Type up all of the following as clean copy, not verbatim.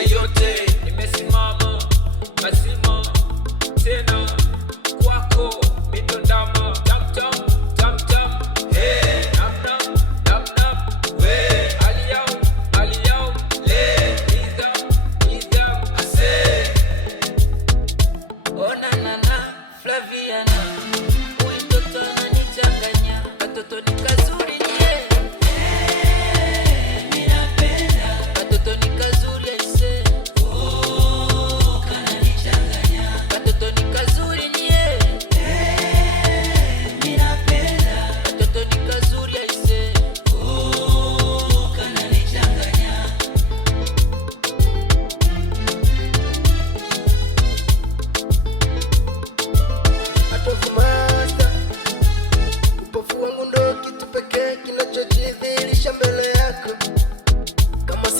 yote yote, nimesimama lazima tena kwako mitondama tam tam tam tam, hey nam nam nam nam, we aliyam le nizam ase ona na na Flaviana, huyu mtoto ananichanganya, katoto ni kazuri nye, mimi napenda katoto ni kazuri aise, kananichanganya, katoto ni kazuri nye, mimi napenda katoto ni kazuri aise, kananichanganya. Atokumasta, upofu wangu ndo kitu pekee kinachojidhihirisha mbele yako. Kama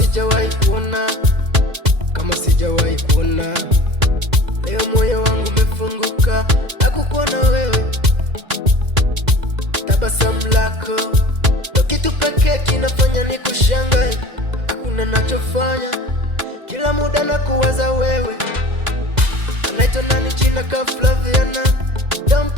sijawahi kuona, leo moyo wangu umefunguka na kukuona wewe. Tabasamu lako ndo kitu pekee kinafanya nikushangae. Hakuna nachofanya, kila muda na kuwaza wewe. Anaitwa nani jina ka Flaviana, don't